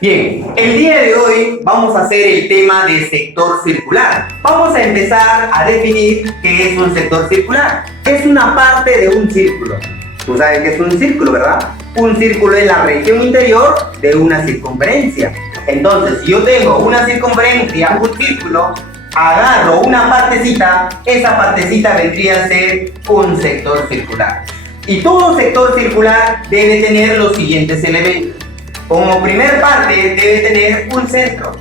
Bien, el día de hoy vamos a hacer el tema de sector circular. Vamos a empezar a definir qué es un sector circular. Es una parte de un círculo. Tú sabes qué es un círculo, ¿verdad? Un círculo es la región interior de una circunferencia. Entonces, si yo tengo una circunferencia, un círculo, agarro una partecita, esa partecita vendría a ser un sector circular. Y todo sector circular debe tener los siguientes elementos. Como primer parte debe tener un centro.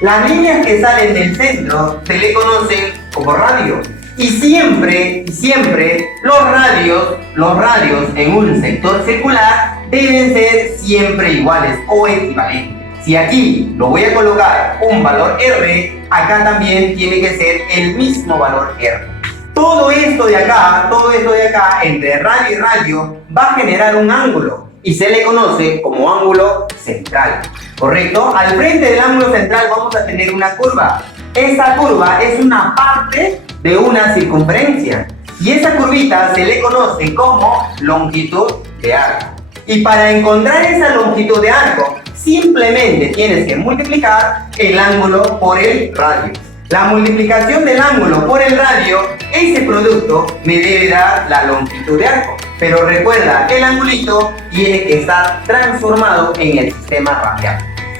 Las líneas que salen del centro se le conocen como radio. Y siempre los radios en un sector circular deben ser siempre iguales o equivalentes. Si aquí lo voy a colocar un valor R, acá también tiene que ser el mismo valor R. Todo esto de acá, entre radio y radio, va a generar un ángulo y se le conoce como ángulo central, ¿correcto? Al frente del ángulo central vamos a tener una curva. Esta curva es una parte de una circunferencia y esa curvita se le conoce como longitud de arco. Y para encontrar esa longitud de arco, simplemente tienes que multiplicar el ángulo por el radio. La multiplicación del ángulo por el radio, ese producto me debe dar la longitud de arco. Pero recuerda, el angulito tiene que estar transformado en el sistema radial.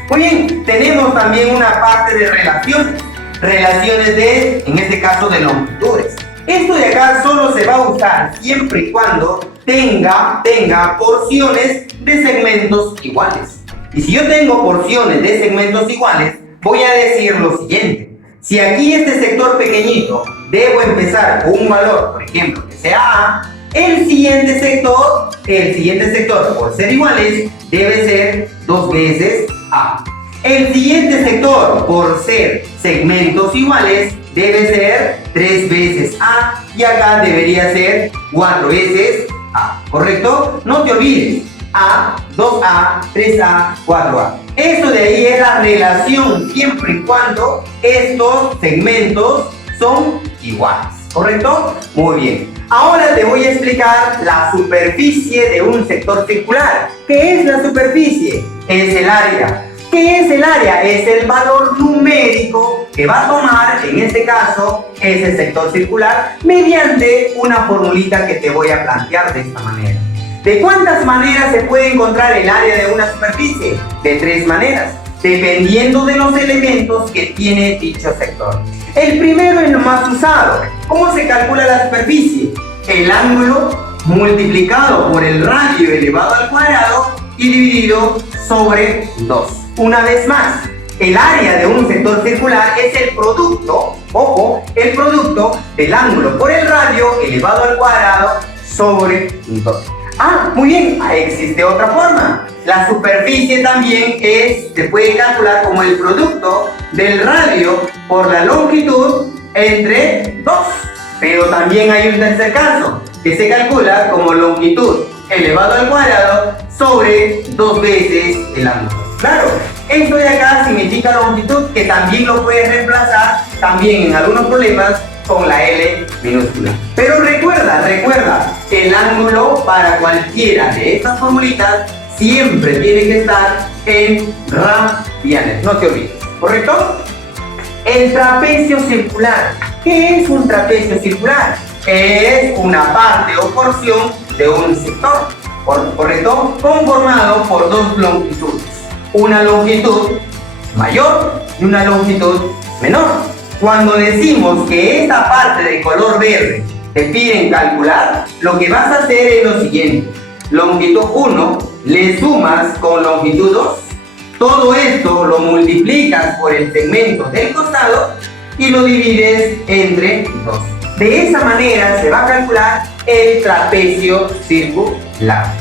Muy bien, tenemos también una parte de relaciones. Relaciones de, en este caso, de longitudes. Esto de acá solo se va a usar siempre y cuando tenga porciones de segmentos iguales. Y si yo tengo porciones de segmentos iguales, voy a decir lo siguiente. Si aquí este sector pequeñito debo empezar con un valor, por ejemplo, que sea A, el siguiente sector, por ser iguales, debe ser 2 veces A. El siguiente sector, por ser segmentos iguales, debe ser 3 veces A y acá debería ser 4 veces A, ¿correcto? No te olvides, A, 2A, 3A, 4A. Eso de ahí es la relación siempre y cuando estos segmentos son iguales, ¿correcto? Muy bien. Ahora te voy a explicar la superficie de un sector circular. ¿Qué es la superficie? Es el área. ¿Qué es el área? Es el valor numérico que va a tomar, en este caso, ese sector circular mediante una formulita que te voy a plantear de esta manera. ¿De cuántas maneras se puede encontrar el área de una superficie? De 3 maneras, dependiendo de los elementos que tiene dicho sector. El primero es lo más usado. ¿Cómo se calcula la superficie? El ángulo multiplicado por el radio elevado al cuadrado y dividido sobre 2. Una vez más, el área de un sector circular es el producto, ojo, el producto del ángulo por el radio elevado al cuadrado sobre 2. Ah, muy bien, existe otra forma. La superficie también se puede calcular como el producto del radio por la longitud entre 2. Pero también hay un tercer caso, que se calcula como longitud elevado al cuadrado sobre 2 veces el ángulo. Claro, esto de acá significa longitud, que también lo puedes reemplazar también en algunos problemas con la L minúscula. Pero recuerda, el ángulo para cualquiera de estas formulitas siempre tiene que estar en radianes, no te olvides, ¿correcto? El trapecio circular. ¿Qué es un trapecio circular? Es una parte o porción de un sector, ¿correcto? Conformado por 2 longitudes. Una longitud mayor y una longitud menor. Cuando decimos que esta parte de color verde te piden calcular, lo que vas a hacer es lo siguiente. Longitud 1 le sumas con longitud 2. Todo esto lo multiplicas por el segmento del costado y lo divides entre 2. De esa manera se va a calcular el trapecio circular.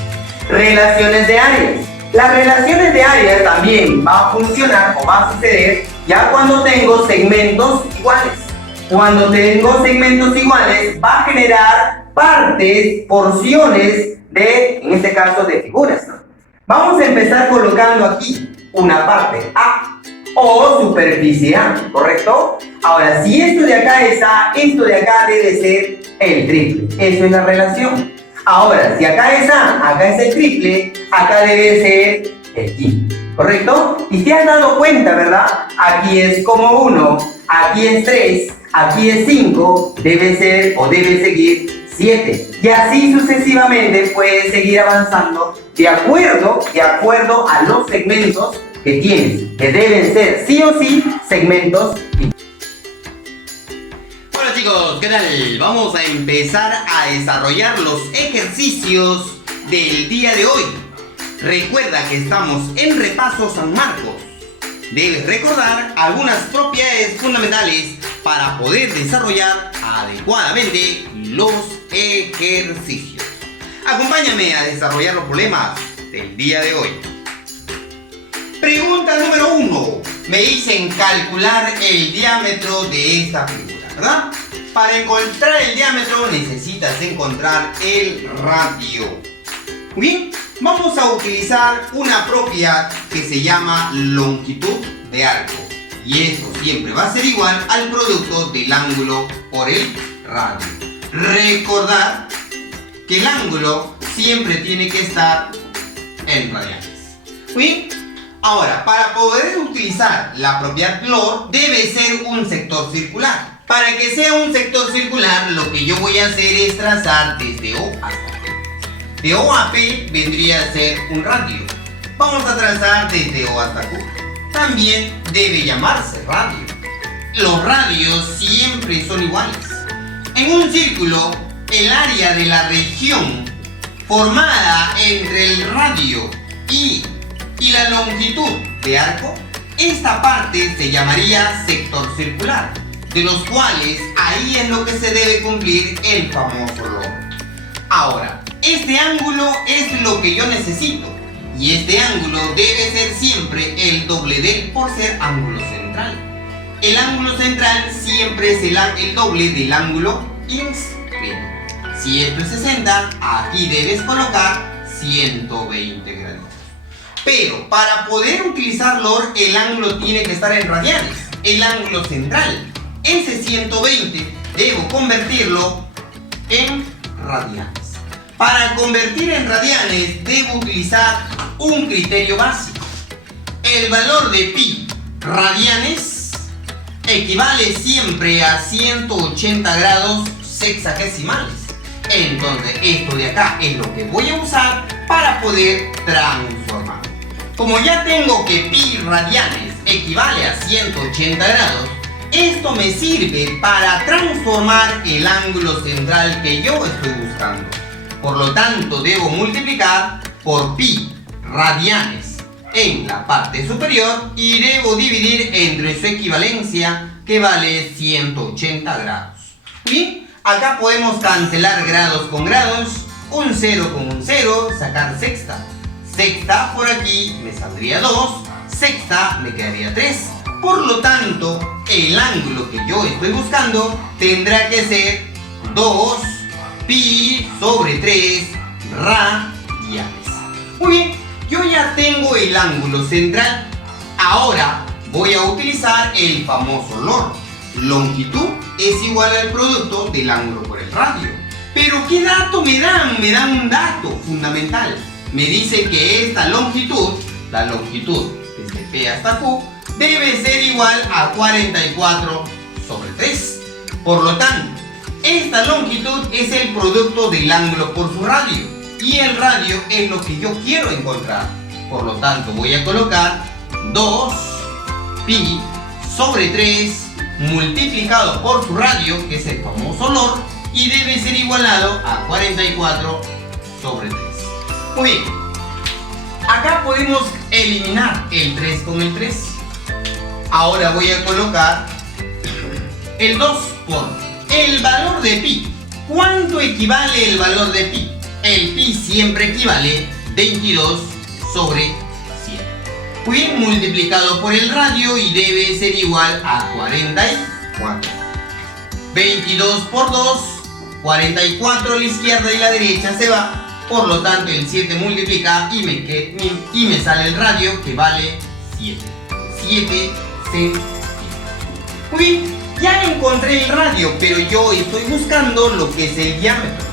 Relaciones de áreas. Las relaciones de áreas también va a funcionar o va a suceder ya cuando tengo segmentos iguales. Cuando tengo segmentos iguales va a generar partes, porciones de, en este caso, de figuras, ¿no? Vamos a empezar colocando aquí una parte A o superficie A, ¿correcto? Ahora, si esto de acá es A, esto de acá debe ser el triple. Eso es la relación. Ahora, si acá es A, acá es el triple, acá debe ser el quinto. ¿correcto? Y te has dado cuenta, ¿verdad? Aquí es como 1, aquí es 3, aquí es 5, debe ser o debe seguir 7. Y así sucesivamente puedes seguir avanzando de acuerdo a los segmentos que tienes, que deben ser sí o sí segmentos. Hola chicos, ¿qué tal? Vamos a empezar a desarrollar los ejercicios del día de hoy. Recuerda que estamos en repaso San Marcos. Debes recordar algunas propiedades fundamentales para poder desarrollar adecuadamente los ejercicios. Acompáñame a desarrollar los problemas del día de hoy. Pregunta número 1. Me dicen calcular el diámetro de esta figura, ¿verdad? Para encontrar el diámetro necesitas encontrar el radio. Muy bien, vamos a utilizar una propiedad que se llama longitud de arco. Y esto siempre va a ser igual al producto del ángulo por el radio. Recordar que el ángulo siempre tiene que estar en radianes. Muy bien. Ahora, para poder utilizar la propiedad LOR, debe ser un sector circular. Para que sea un sector circular, lo que yo voy a hacer es trazar desde O hasta P. De O a P vendría a ser un radio. Vamos a trazar desde O hasta Q. También debe llamarse radio. Los radios siempre son iguales. En un círculo, el área de la región formada entre el radio y la longitud de arco, esta parte se llamaría sector circular, de los cuales ahí es lo que se debe cumplir el famoso LOR. Ahora, este ángulo es lo que yo necesito, y este ángulo debe ser siempre el doble de él por ser ángulo central. El ángulo central siempre es el doble del ángulo inscrito. Si esto es 60, aquí debes colocar 120 grados. Pero para poder utilizar LOR, el ángulo tiene que estar en radianes, el ángulo central. Ese 120 debo convertirlo en radianes. Para convertir en radianes debo utilizar un criterio básico. El valor de pi radianes equivale siempre a 180 grados sexagesimales. Entonces esto de acá es lo que voy a usar para poder transformar. Como ya tengo que pi radianes equivale a 180 grados, esto me sirve para transformar el ángulo central que yo estoy buscando. Por lo tanto, debo multiplicar por pi radianes en la parte superior y debo dividir entre su equivalencia, que vale 180 grados. Bien, acá podemos cancelar grados con grados, un 0 con un 0, sacar sexta. Sexta por aquí me saldría 2, sexta me quedaría 3. Por lo tanto, el ángulo que yo estoy buscando tendrá que ser 2 pi sobre 3 radianes. Muy bien, yo ya tengo el ángulo central. Ahora voy a utilizar el famoso LOR. Longitud es igual al producto del ángulo por el radio. Pero ¿qué dato me dan? Me dan un dato fundamental. Me dice que esta longitud, la longitud desde P hasta Q, debe ser igual a 44 sobre 3. Por lo tanto, esta longitud es el producto del ángulo por su radio. Y el radio es lo que yo quiero encontrar. Por lo tanto, voy a colocar 2 pi sobre 3 multiplicado por su radio, que es el famoso LOR, y debe ser igualado a 44 sobre 3. Muy bien, acá podemos eliminar el 3 con el 3. Ahora voy a colocar el 2 por el valor de pi. ¿Cuánto equivale el valor de pi? El pi siempre equivale 22 sobre 7. Muy bien, multiplicado por el radio y debe ser igual a 44. 22 por 2, 44 a la izquierda y la derecha se va. Por lo tanto, el 7 multiplica y me sale el radio, que vale 7. 7 centímetros. Muy bien, ya encontré el radio, pero yo estoy buscando lo que es el diámetro.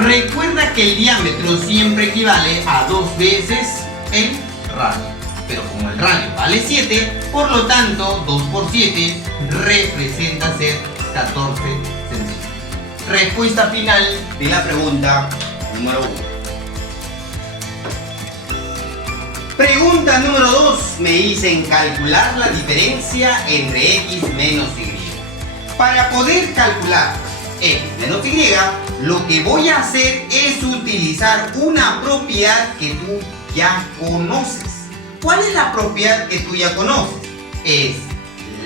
Recuerda que el diámetro siempre equivale a 2 veces el radio. pero como el radio vale 7, por lo tanto 2 por 7 representa ser 14 centímetros. Respuesta final de la pregunta número 1. Pregunta número 2. Me dicen calcular la diferencia entre x menos y. Para poder calcular x menos y, lo que voy a hacer es utilizar una propiedad que tú ya conoces. ¿Cuál es la propiedad que tú ya conoces? Es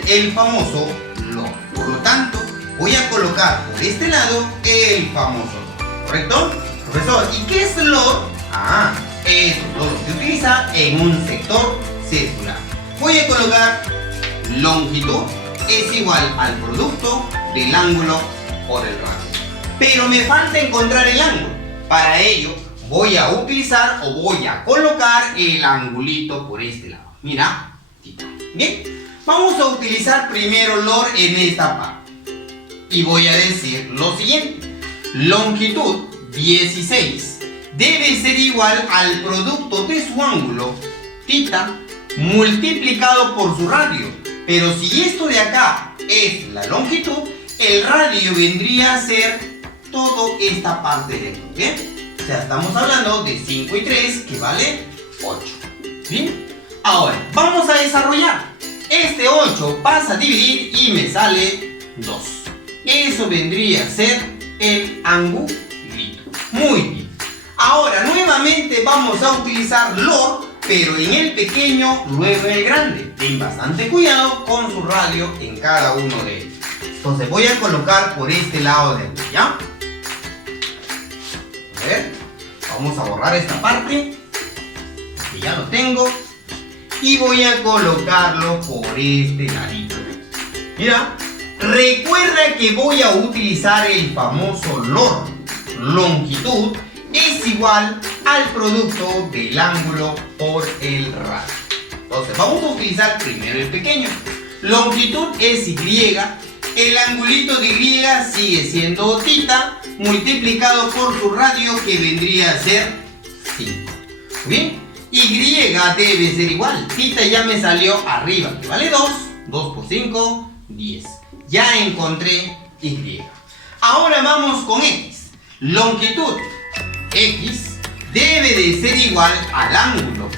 el famoso log. Por lo tanto, voy a colocar por este lado el famoso log. ¿Correcto? Profesor, ¿y qué es log? Es lo que se utiliza en un sector circular. Voy a colocar longitud es igual al producto del ángulo por el radio. Pero me falta encontrar el ángulo. Para ello voy a utilizar o voy a colocar el angulito por este lado. Mira, bien. Vamos a utilizar primero log en esta parte. Y voy a decir lo siguiente. Longitud 16 debe ser igual al producto de su ángulo, θ, multiplicado por su radio. Pero si esto de acá es la longitud, el radio vendría a ser toda esta parte de aquí, ¿bien? O sea, estamos hablando de 5 y 3, que vale 8, ¿bien? Ahora, vamos a desarrollar. Este 8 pasa a dividir y me sale 2. Eso vendría a ser el angulito. Muy bien. Ahora, nuevamente vamos a utilizar log, pero en el pequeño, luego en el grande. Ten bastante cuidado con su radio en cada uno de ellos. Entonces voy a colocar por este lado de aquí, ¿ya? A ver, vamos a borrar esta parte, que ya lo tengo. Y voy a colocarlo por este ladito. Mira, recuerda que voy a utilizar el famoso log. Longitud es igual al producto del ángulo por el radio. Entonces vamos a utilizar primero el pequeño. Longitud es y, el angulito de y sigue siendo θ multiplicado por su radio, que vendría a ser 5. Bien, y debe ser igual. θ ya me salió arriba, que vale 2. 2 por 5, 10. Ya encontré y. Ahora vamos con x. Longitud x debe de ser igual al ángulo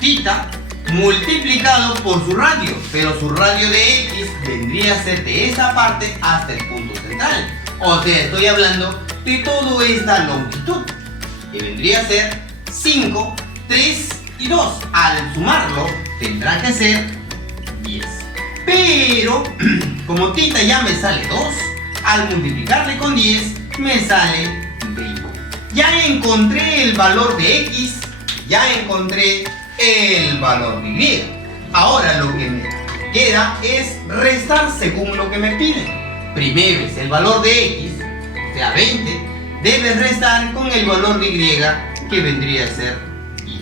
θ multiplicado por su radio, pero su radio de x vendría a ser de esa parte hasta el punto central. O sea, estoy hablando de toda esta longitud, que vendría a ser 5, 3 y 2. Al sumarlo tendrá que ser 10. Pero como θ ya me sale 2, al multiplicarle con 10 me sale 20. Ya encontré el valor de x, ya encontré el valor de y. Ahora lo que me queda es restar según lo que me piden. Primero es el valor de x, o sea 20, debes restar con el valor de y, que vendría a ser 10.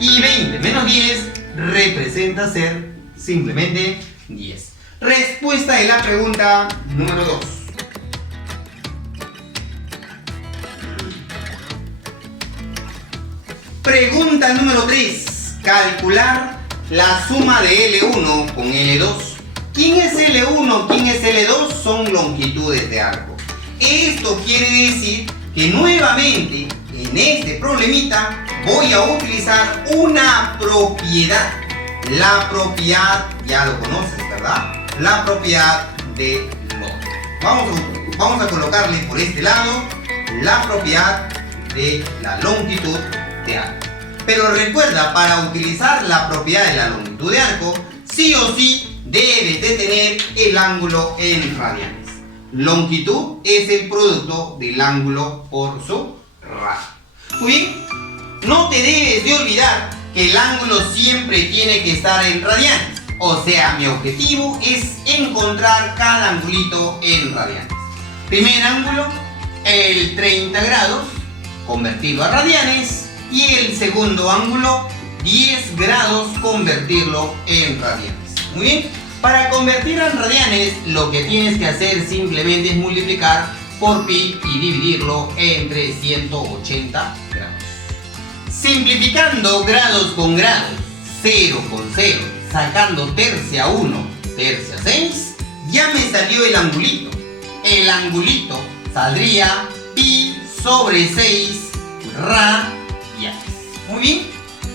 Y 20 menos 10 representa ser simplemente 10. Respuesta de la pregunta número 2. Pregunta número 3. Calcular la suma de L1 con L2. ¿Quién es L1? ¿Quién es L2? Son longitudes de arco. Esto quiere decir que nuevamente en este problemita voy a utilizar una propiedad. La propiedad, ya lo conoces, ¿verdad? La propiedad de log. Vamos a colocarle por este lado la propiedad de la longitud de arco. Pero recuerda, para utilizar la propiedad de la longitud de arco, sí o sí debes de tener el ángulo en radianes. Longitud es el producto del ángulo por su radio. Muy bien, no te debes de olvidar que el ángulo siempre tiene que estar en radianes. O sea, mi objetivo es encontrar cada angulito en radianes. Primer ángulo, el 30 grados, convertirlo a radianes. Y el segundo ángulo, 10 grados, convertirlo en radianes. Muy bien, para convertir en radianes, lo que tienes que hacer simplemente es multiplicar por pi y dividirlo entre 180 grados. Simplificando grados con grados, 0 con 0, sacando tercia 1, tercia 6, ya me salió el angulito. El angulito saldría pi sobre 6 radianes. Muy bien.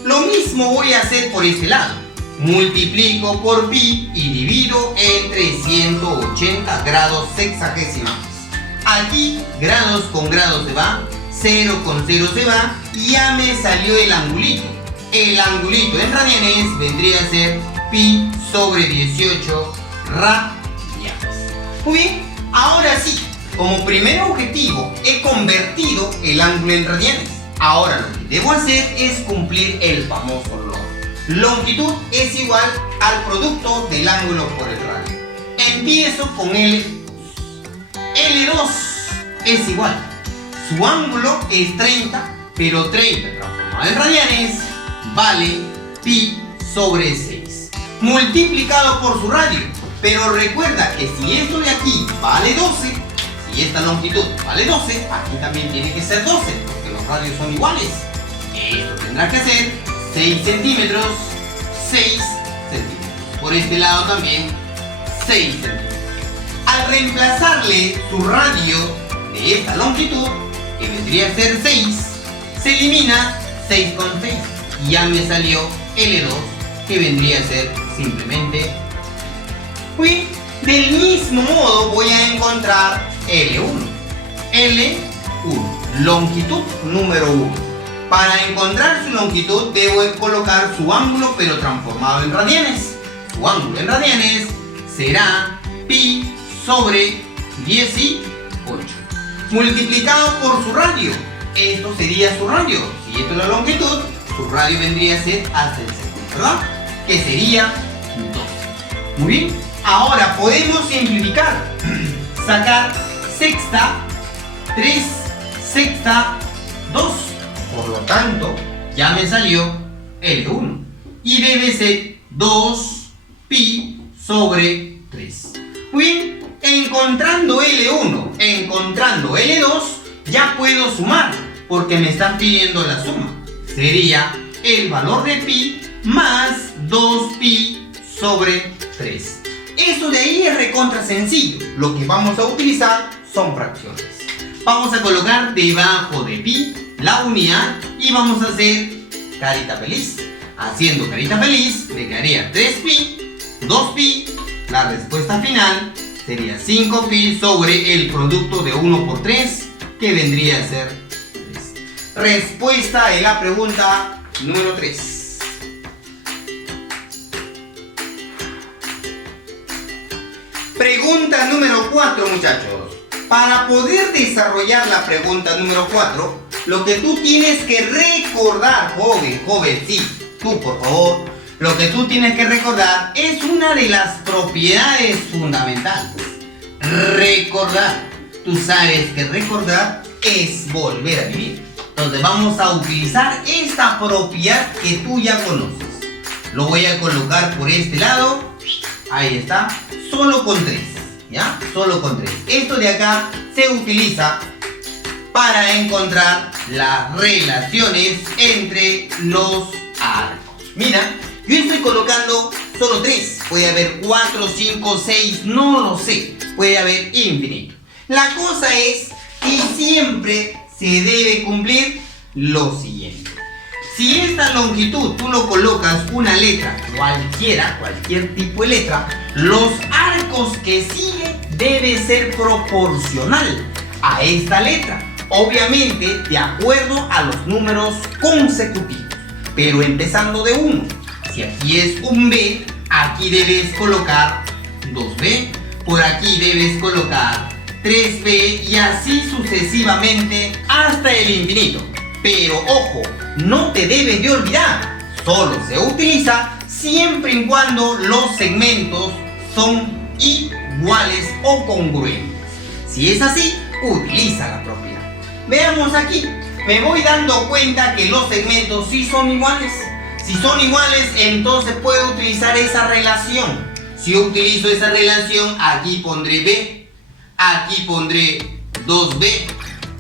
Lo mismo voy a hacer por este lado. Multiplico por pi y divido entre 180 grados sexagesimales. Aquí grados con grados se va, 0 con 0 se va y ya me salió el angulito. El angulito en radianes vendría a ser pi sobre 18 radianes. Muy bien, ahora sí, como primer objetivo he convertido el ángulo en radianes. Ahora lo que debo hacer es cumplir el famoso log. Longitud es igual al producto del ángulo por el radio. Empiezo con L2. L2 es igual. Su ángulo es 30, pero 30 transformado en radianes vale pi sobre 6. Multiplicado por su radio. Pero recuerda que si esto de aquí vale 12, si esta longitud vale 12, aquí también tiene que ser 12, porque los radios son iguales. Esto tendrá que ser 6 centímetros, 6 centímetros. Por este lado también 6 centímetros. Al reemplazarle su radio de esta longitud, que vendría a ser 6, se elimina 6 con 6. Y ya me salió L2, que vendría a ser simplemente. Muy del mismo modo voy a encontrar L1. L1, longitud número 1. Para encontrar su longitud debo colocar su ángulo pero transformado en radianes. Su ángulo en radianes será pi sobre 18 multiplicado por su radio. Esto sería su radio. Si esto es la longitud, su radio vendría a ser hasta el segundo, ¿verdad? Que sería 2. Muy bien. Ahora podemos simplificar. Sacar sexta, 3, sexta, 2. Por lo tanto, ya me salió L1. Y debe ser 2 pi sobre 3. Muy bien, encontrando L1, encontrando L2, ya puedo sumar, porque me están pidiendo la suma. Sería el valor de pi más 2 pi sobre 3. Eso de ahí es recontra sencillo. Lo que vamos a utilizar son fracciones. Vamos a colocar debajo de pi la unidad y vamos a hacer carita feliz. Haciendo carita feliz me quedaría 3pi, 2pi. La respuesta final sería 5pi sobre el producto de 1 por 3, que vendría a ser 3. Respuesta de la pregunta número 3. Pregunta número 4, muchachos. Para poder desarrollar la pregunta número 4, lo que tú tienes que recordar, joven, sí, tú por favor, lo que tú tienes que recordar es una de las propiedades fundamentales. Recordar. Tú sabes que recordar es volver a vivir. Entonces vamos a utilizar esta propiedad que tú ya conoces. Lo voy a colocar por este lado. Ahí está. Solo con 3. ¿Ya? Solo con 3. Esto de acá se utiliza para encontrar las relaciones entre los arcos. Mira, yo estoy colocando solo 3. Puede haber 4, 5, 6, no lo sé. Puede haber infinito. La cosa es que siempre se debe cumplir lo siguiente. Si esta longitud tú lo colocas una letra, cualquier tipo de letra, los arcos que sigue debe ser proporcional a esta letra. Obviamente de acuerdo a los números consecutivos, pero empezando de 1. Si aquí es un B, aquí debes colocar 2B, por aquí debes colocar 3B y así sucesivamente hasta el infinito. Pero ojo, no te debes de olvidar, solo se utiliza siempre y cuando los segmentos son iguales o congruentes. Si es así, utiliza la propiedad. Veamos aquí, me voy dando cuenta que los segmentos sí son iguales. Si son iguales, entonces puedo utilizar esa relación. Si yo utilizo esa relación, aquí pondré B, aquí pondré 2B,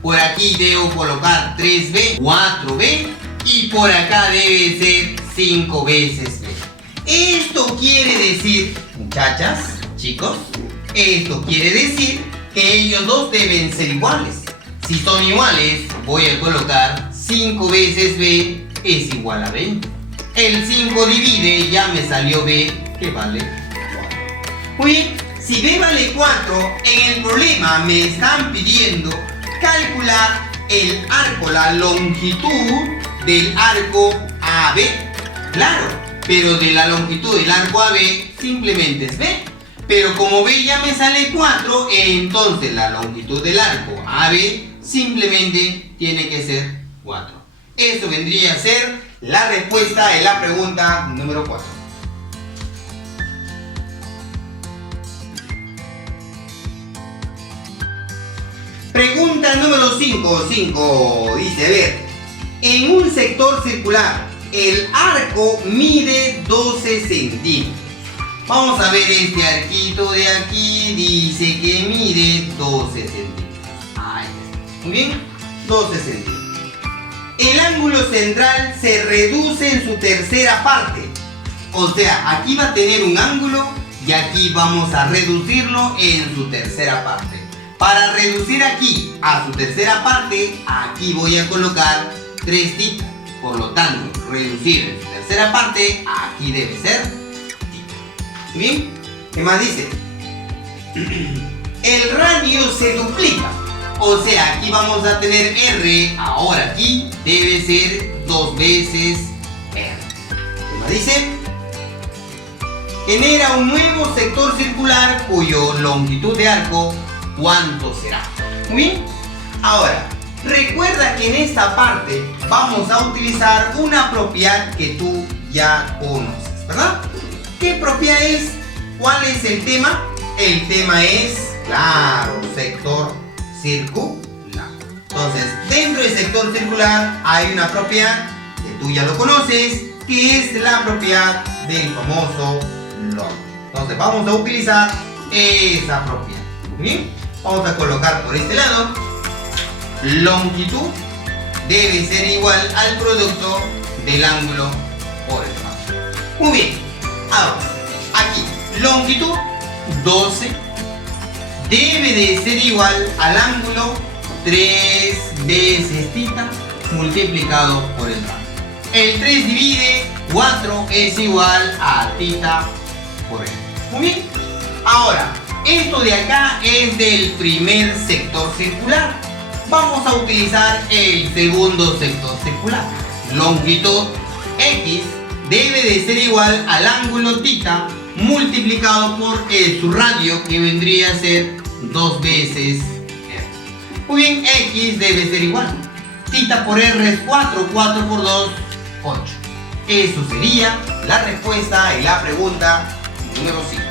por aquí debo colocar 3B, 4B y por acá debe ser 5 veces B. Esto quiere decir, muchachas, chicos, esto quiere decir que ellos dos deben ser iguales. Si son iguales, voy a colocar 5 veces B es igual a 20. El 5 divide, ya me salió B, que vale 4. Muy bien, si B vale 4, en el problema me están pidiendo calcular el arco, la longitud del arco AB. Claro, pero de la longitud del arco AB simplemente es B. Pero como B ya me sale 4, entonces la longitud del arco AB simplemente tiene que ser 4. Eso vendría a ser la respuesta de la pregunta número 4. Pregunta número 5. Dice, a ver, en un sector circular, el arco mide 12 centímetros. Vamos a ver este arquito de aquí, dice que mide 12 centímetros. Ahí está. Muy bien, 12 centímetros. El ángulo central se reduce en su tercera parte. O sea, aquí va a tener un ángulo y aquí vamos a reducirlo en su tercera parte. Para reducir aquí a su tercera parte, aquí voy a colocar 3 θ. Por lo tanto, reducir en su tercera parte, aquí debe ser θ. ¿Bien? ¿Qué más dice? El radio se duplica. O sea, aquí vamos a tener R, ahora aquí debe ser 2 veces R. ¿Qué más dice? Genera un nuevo sector circular cuyo longitud de arco, ¿cuánto será? Muy bien. Ahora, recuerda que en esta parte vamos a utilizar una propiedad que tú ya conoces, ¿verdad? ¿Qué propiedad es? ¿Cuál es el tema? El tema es, claro, sector circular. Entonces, dentro del sector circular hay una propiedad que tú ya lo conoces, que es la propiedad del famoso log. Entonces, vamos a utilizar esa propiedad. ¿Bien? Vamos a colocar por este lado, longitud debe ser igual al producto del ángulo por el lado. Muy bien. Ahora, aquí, longitud 12 debe de ser igual al ángulo 3 veces θ multiplicado por el radio. El 3 divide, 4 es igual a θ por el. Muy bien. Ahora, esto de acá es del primer sector circular. Vamos a utilizar el segundo sector circular. Longitud X debe de ser igual al ángulo θ multiplicado por su radio, que vendría a ser 2 veces R. Muy bien, X debe ser igual. θ por R es 4, 4 por 2, 8. Eso sería la respuesta en la pregunta número 5.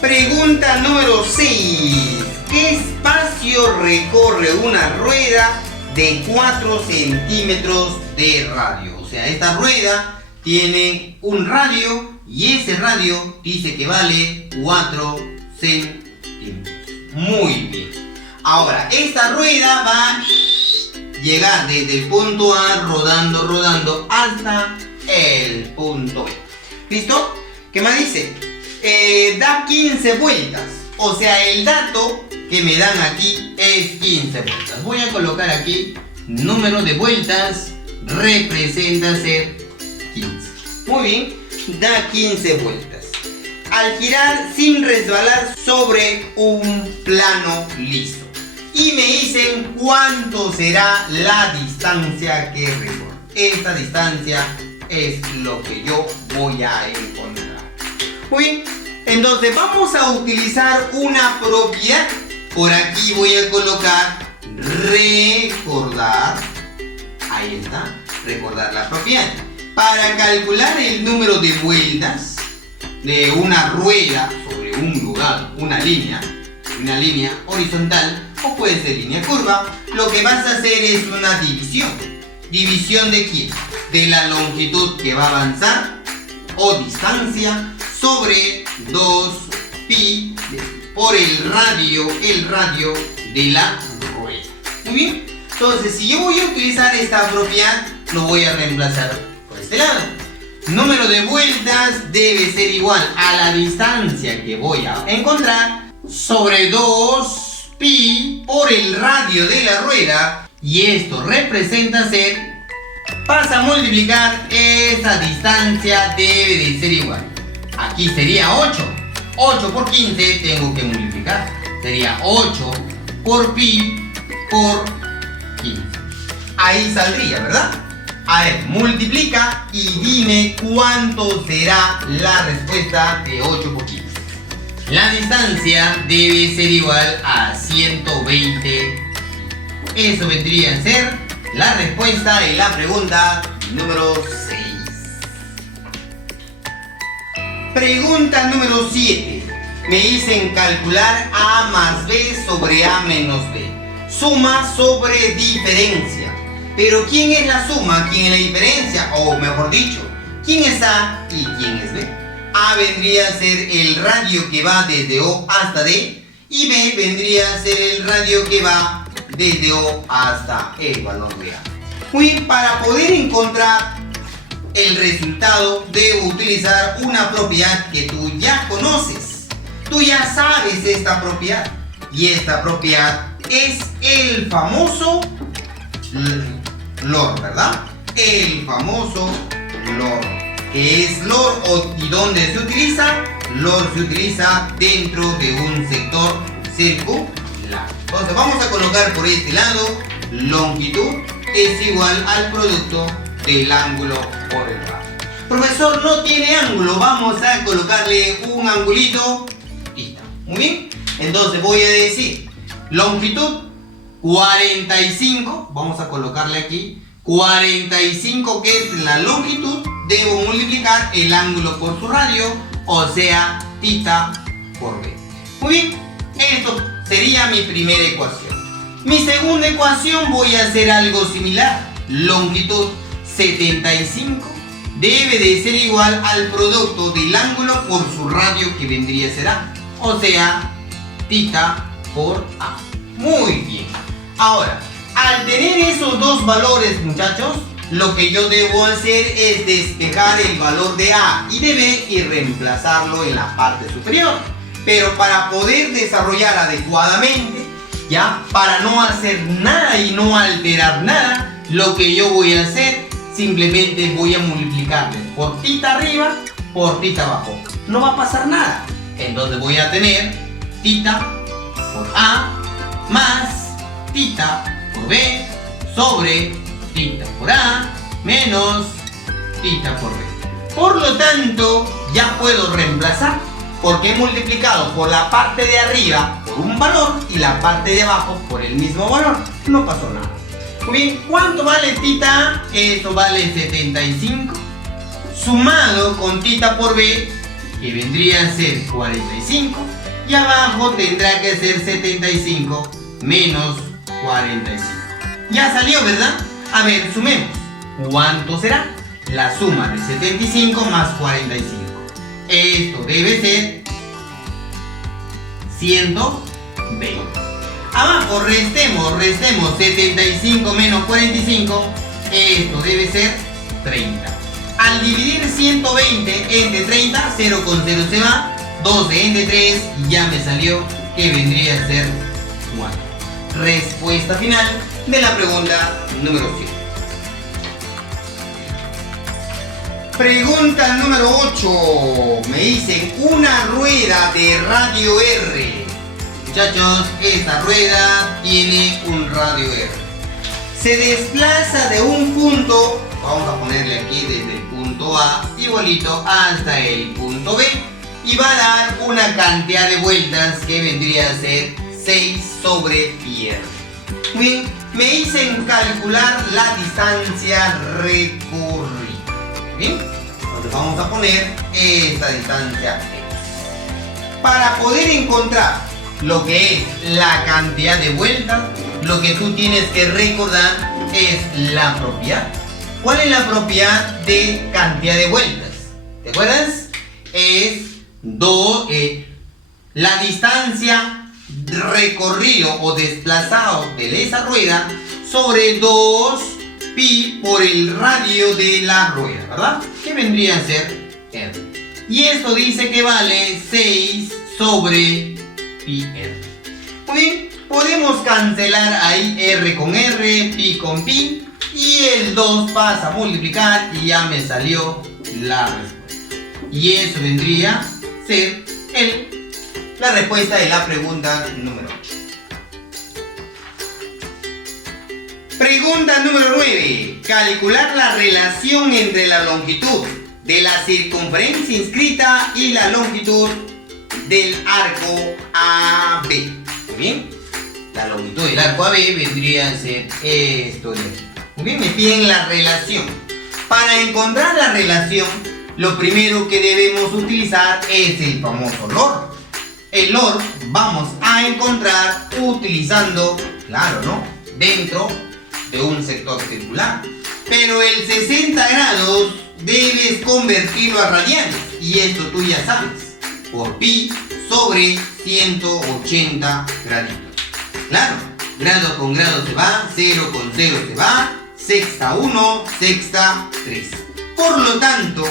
Pregunta número 6. ¿Qué espacio recorre una rueda de 4 centímetros de radio? O sea, esta rueda tiene un radio y ese radio dice que vale 4 centímetros. Muy bien. Ahora, esta rueda va a llegar desde el punto A rodando hasta el punto B. ¿Listo? ¿Qué más dice? Da 15 vueltas. O sea, el dato que me dan aquí es 15 vueltas. Voy a colocar aquí número de vueltas representa ser 15. Muy bien, da 15 vueltas. Al girar sin resbalar sobre un plano liso. Y me dicen cuánto será la distancia que recorre. Esta distancia es lo que yo voy a encontrar. Muy bien, entonces vamos a utilizar una propiedad. Por aquí voy a colocar recordar. Ahí está, recordar la propiedad. Para calcular el número de vueltas de una rueda sobre un lugar, una línea horizontal o puede ser línea curva, lo que vas a hacer es una división. ¿División de quién? De la longitud que va a avanzar o distancia sobre 2pi por el radio de la rueda. Muy bien. Entonces, si yo voy a utilizar esta propiedad, lo voy a reemplazar por este lado. Número de vueltas debe ser igual a la distancia que voy a encontrar sobre 2pi por el radio de la rueda. Y esto representa ser, pasa a multiplicar, esa distancia debe de ser igual. Aquí sería 8. 8 por 15 tengo que multiplicar. Sería 8 por pi por 15. Ahí saldría, ¿verdad? A ver, multiplica y dime cuánto será la respuesta de 8 por 15. La distancia debe ser igual a 120. Eso vendría a ser la respuesta de la pregunta número 6. Pregunta número 7. Me dicen calcular A más B sobre A menos B. Suma sobre diferencia. Pero ¿quién es la suma? ¿Quién es la diferencia? O mejor dicho, ¿quién es A y quién es B? A vendría a ser el radio que va desde O hasta D. Y B vendría a ser el radio que va desde O hasta el valor de A. Muy bien, para poder encontrar el resultado debo utilizar una propiedad que tú ya conoces. Tú ya sabes esta propiedad. Y esta propiedad es el famoso LOR, ¿verdad? El famoso LOR. ¿Qué es LOR y dónde se utiliza? LOR se utiliza dentro de un sector circular. Entonces vamos a colocar por este lado, longitud es igual al producto del ángulo por el radio. Profesor, no tiene ángulo, vamos a colocarle un angulito. Listo. Muy bien. Entonces voy a decir longitud 45, vamos a colocarle aquí 45, que es la longitud. Debo multiplicar el ángulo por su radio, o sea, θ por b. Muy bien, esto sería mi primera ecuación. Mi segunda ecuación voy a hacer algo similar. Longitud 75 debe de ser igual al producto del ángulo por su radio, que vendría a ser A, o sea, θ por A. Muy bien. Ahora, al tener esos dos valores, muchachos, lo que yo debo hacer es despejar el valor de A y de B y reemplazarlo en la parte superior. Pero para poder desarrollar adecuadamente, ya, para no hacer nada y no alterar nada, lo que yo voy a hacer, simplemente voy a multiplicarle por θ arriba, por θ abajo. No va a pasar nada. Entonces voy a tener θ por A más θ por B sobre θ por A menos θ por B. Por lo tanto, ya puedo reemplazar, porque he multiplicado por la parte de arriba por un valor y la parte de abajo por el mismo valor. No pasó nada. Muy bien, ¿cuánto vale θ? Esto vale 75 sumado con θ por B, que vendría a ser 45, y abajo tendrá que ser 75 menos 45. Ya salió, ¿verdad? A ver, sumemos. ¿Cuánto será? La suma de 75 más 45. Esto debe ser 120. Abajo restemos 75 menos 45. Esto debe ser 30. Al dividir 120 entre 30, 0 con 0 se va. 12 entre 3 y ya me salió que vendría a ser 4. Respuesta final de la pregunta número 7. Pregunta número 8. Me dicen una rueda de radio R. Muchachos, esta rueda tiene un radio R. Se desplaza de un punto, vamos a ponerle aquí desde el punto A, igualito hasta el punto B, y va a dar una cantidad de vueltas que vendría a ser 6 sobre pi r. Bien, me dicen calcular la distancia recorrida. Bien, entonces vamos a poner esta distancia x. Para poder encontrar lo que es la cantidad de vueltas, lo que tú tienes que recordar es la propiedad. ¿Cuál es la propiedad de cantidad de vueltas? ¿Te acuerdas? Es la distancia recorrido o desplazado de esa rueda sobre 2 pi por el radio de la rueda, ¿verdad? Que vendría a ser R. Y esto dice que vale 6 sobre pi R. Muy bien, podemos cancelar ahí R con R, pi con pi, y el 2 pasa a multiplicar y ya me salió la respuesta. Y eso vendría a ser la respuesta de la pregunta número 8. Pregunta número 9. Calcular la relación entre la longitud de la circunferencia inscrita y la longitud del arco AB. Muy bien. La longitud del arco AB vendría a ser esto de aquí. Muy bien, me piden la relación. Para encontrar la relación, lo primero que debemos utilizar es el famoso LOR. El LOR vamos a encontrar utilizando, claro, ¿no?, dentro de un sector circular. Pero el 60 grados debes convertirlo a radianes. Y esto tú ya sabes. Por pi sobre 180 graditos. Claro, grado con grado se va, 0 con 0 se va, sexta 1, sexta 3. Por lo tanto,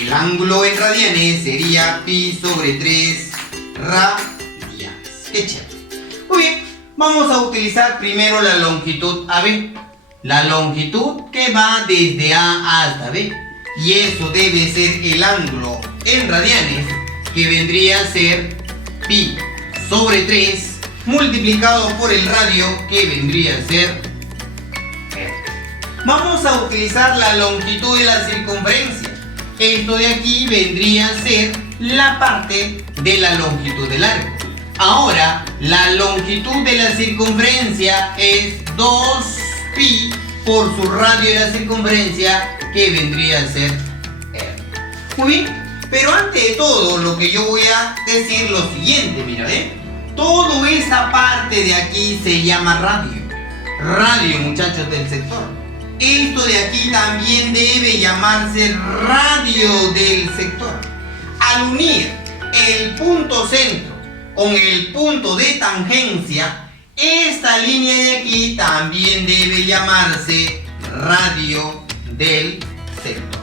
el ángulo en radianes sería pi sobre 3 radianes. Qué chévere. Muy bien, vamos a utilizar primero la longitud AB. La longitud que va desde A hasta B. Y eso debe ser el ángulo en radianes, que vendría a ser pi sobre 3 multiplicado por el radio, que vendría a ser R. Vamos a utilizar la longitud de la circunferencia. Esto de aquí vendría a ser la parte de la longitud del arco. Ahora, la longitud de la circunferencia es 2 pi por su radio de la circunferencia, que vendría a ser R. Muy bien, pero antes de todo, lo que yo voy a decir lo siguiente, mira, toda esa parte de aquí se llama radio. Radio, muchachos del sector. Esto de aquí también debe llamarse radio del sector. Al unir el punto centro con el punto de tangencia, esta línea de aquí también debe llamarse radio del sector.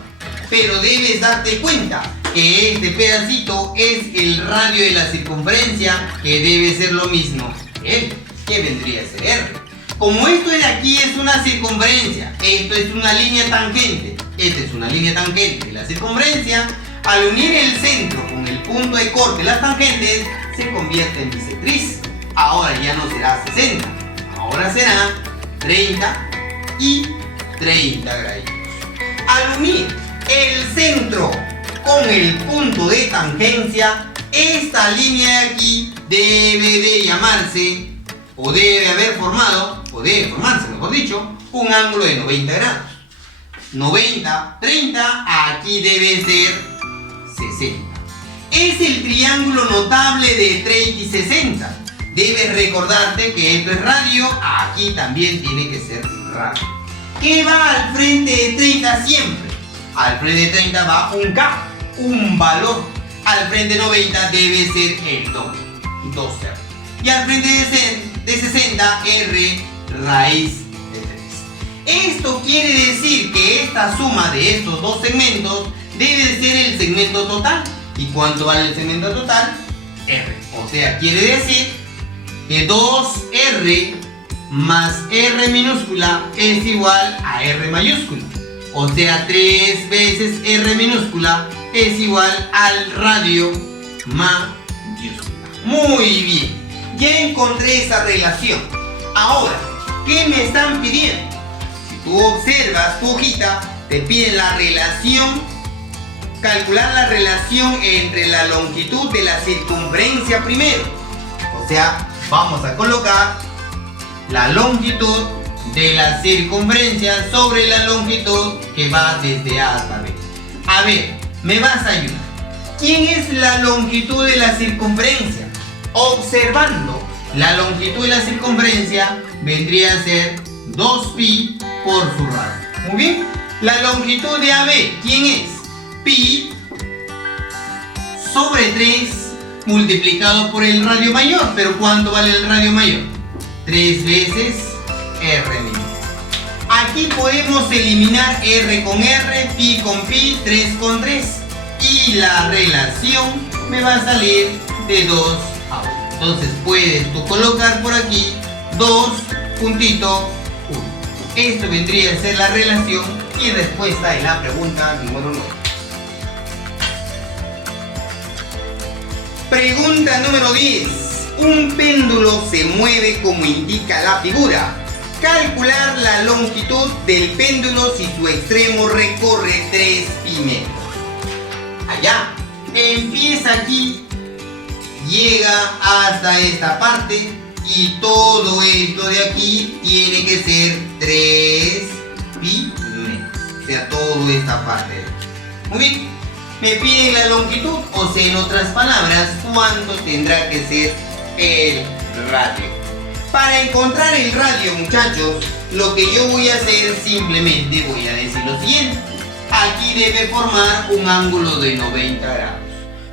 Pero debes darte cuenta que este pedacito es el radio de la circunferencia, que debe ser lo mismo que él, que vendría a ser R. Como esto de aquí es una circunferencia, esto es una línea tangente, esta es una línea tangente de la circunferencia, al unir el centro con el punto de corte de las tangentes, se convierte en bisectriz. Ahora ya no será 60, ahora será 30 y 30 grados. Al unir el centro con el punto de tangencia, esta línea de aquí debe de llamarse, o debe haber formado, o debe formarse, mejor dicho, un ángulo de 90 grados. 90, 30, aquí debe ser 60. Es el triángulo notable de 30 y 60. Debes recordarte que esto es radio, aquí también tiene que ser radio. ¿Qué va al frente de 30 siempre? Al frente de 30 va un K, un valor. Al frente de 90 debe ser el doble, 2R. Y al frente de 60, R raíz de 3. Esto quiere decir que esta suma de estos dos segmentos debe ser el segmento total. ¿Y cuánto vale el segmento total? R. O sea, quiere decir que 2R más R minúscula es igual a R mayúscula. O sea, 3 veces R minúscula es igual al radio mayúscula. Muy bien, ya encontré esa relación. Ahora, ¿qué me están pidiendo? Si tú observas tu hojita, te piden la relación, calcular la relación entre la longitud de la circunferencia primero. O sea, vamos a colocar la longitud de la circunferencia sobre la longitud que va desde A hasta B. A ver, me vas a ayudar. ¿Quién es la longitud de la circunferencia? Observando la longitud de la circunferencia vendría a ser 2pi por su radio. Muy bien. La longitud de AB, ¿quién es? Pi sobre 3 multiplicado por el radio mayor. ¿Pero cuánto vale el radio mayor? 3 veces R mismo. Aquí podemos eliminar R con R, pi con pi, 3 con 3. Y la relación me va a salir de 2 a 1. Entonces puedes tú colocar por aquí 2 puntito 1. Esto vendría a ser la relación y respuesta en la pregunta número 9. Pregunta número 10. Un péndulo se mueve como indica la figura. Calcular la longitud del péndulo si su extremo recorre 3 pi metros. Allá, empieza aquí, llega hasta esta parte y todo esto de aquí tiene que ser 3 pi metros. O sea, toda esta parte. Muy bien, me piden la longitud, o sea, en otras palabras, cuánto tendrá que ser el radio. Para encontrar el radio, muchachos, lo que yo voy a hacer simplemente voy a decir lo siguiente. Aquí debe formar un ángulo de 90 grados.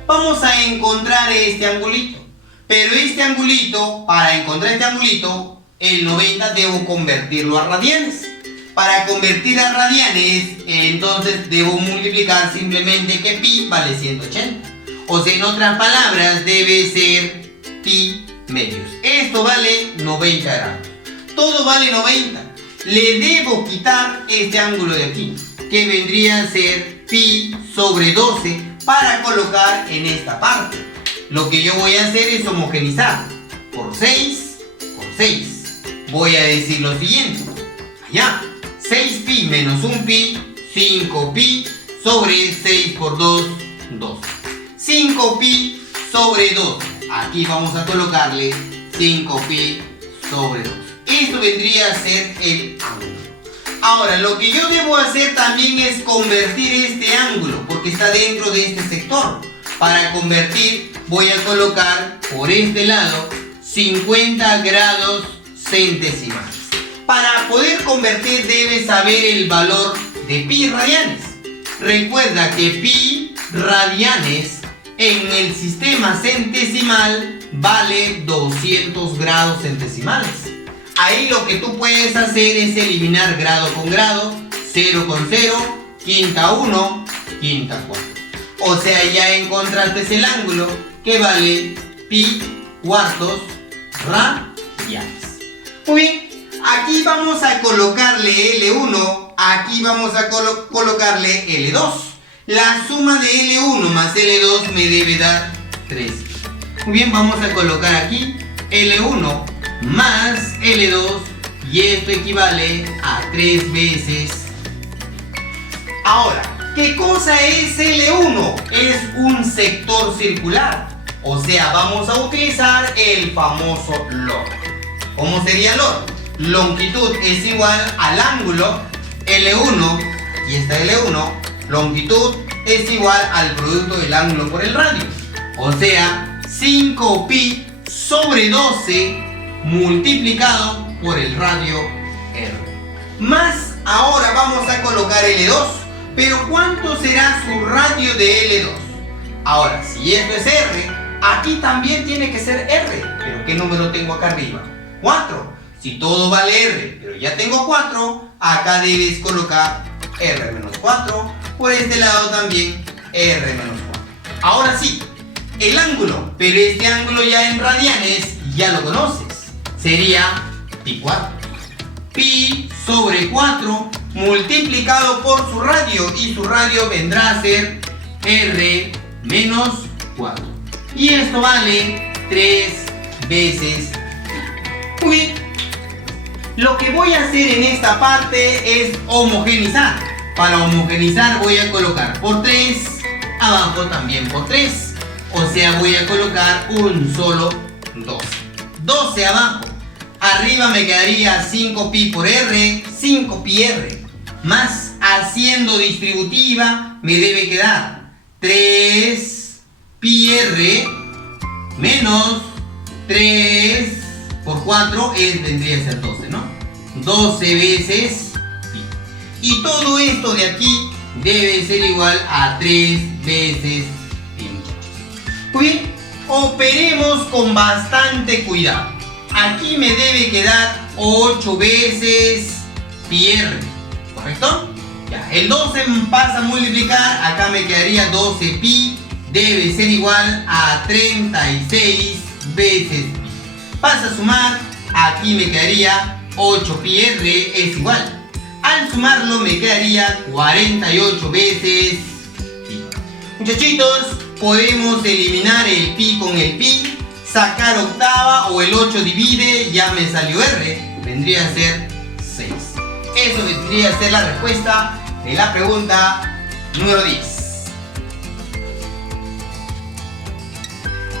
Vamos a encontrar este angulito. Pero este angulito, para encontrar este angulito, el 90 debo convertirlo a radianes. Para convertir a radianes, entonces debo multiplicar simplemente que pi vale 180. O sea, en otras palabras, debe ser pi medios. Esto vale 90 grados. Todo vale 90. Le debo quitar este ángulo de aquí, que vendría a ser pi sobre 12, para colocar en esta parte. Lo que yo voy a hacer es homogenizar. Por 6, por 6. Voy a decir lo siguiente. Allá, 6 pi menos 1 pi, 5 pi sobre 6 por 2, 12. 5 pi sobre 12. Aquí vamos a colocarle 5 pi sobre 2. Esto vendría a ser el ángulo. Ahora, lo que yo debo hacer también es convertir este ángulo, porque está dentro de este sector. Para convertir, voy a colocar por este lado 50 grados centesimales. Para poder convertir, debes saber el valor de pi radianes. Recuerda que pi radianes en el sistema centesimal vale 200 grados centesimales. Ahí lo que tú puedes hacer es eliminar grado con grado, 0 con 0, quinta 1, quinta 4. O sea, ya encontraste el ángulo que vale pi cuartos radianes. Muy bien, aquí vamos a colocarle L1, aquí vamos a colocarle L2. La suma de L1 más L2 me debe dar 3. Muy bien, vamos a colocar aquí L1 más L2 y esto equivale a 3 veces. Ahora, ¿qué cosa es L1? Es un sector circular. O sea, vamos a utilizar el famoso log. ¿Cómo sería log? Longitud es igual al ángulo L1, y esta L1, longitud es igual al producto del ángulo por el radio. O sea, 5 pi sobre 12 multiplicado por el radio R. Más ahora vamos a colocar L2. Pero ¿cuánto será su radio de L2? Ahora, si esto es R, aquí también tiene que ser R. ¿Pero qué número tengo acá arriba? 4. Si todo vale R, pero ya tengo 4, acá debes colocar R menos 4. Por este lado también R menos 4. Ahora sí, el ángulo. Pero este ángulo ya en radianes ya lo conoces. Sería pi 4. Pi sobre 4 multiplicado por su radio, y su radio vendrá a ser R menos 4. Y esto vale 3 veces pi. Muy bien. Lo que voy a hacer en esta parte es homogenizar. Para homogenizar voy a colocar por 3, abajo también por 3. O sea, voy a colocar un solo 12. 12 abajo. Arriba me quedaría 5 pi por R, 5 pi R. Más haciendo distributiva me debe quedar 3 pi R menos 3 por 4 vendría a ser 12, ¿no? 12 veces pi. Y todo esto de aquí debe ser igual a 3 veces pi. Muy bien, operemos con bastante cuidado. Aquí me debe quedar 8 veces pi r, ¿correcto? Ya, el 12 pasa a multiplicar, acá me quedaría 12 pi, debe ser igual a 36 veces pi. Pasa a sumar, aquí me quedaría 8 pi r es igual. Al sumarlo me quedaría 48 veces pi. Muchachitos, podemos eliminar el pi con el pi, sacar octava o el 8 divide, ya me salió r, vendría a ser 6. Eso vendría a ser la respuesta de la pregunta número 10.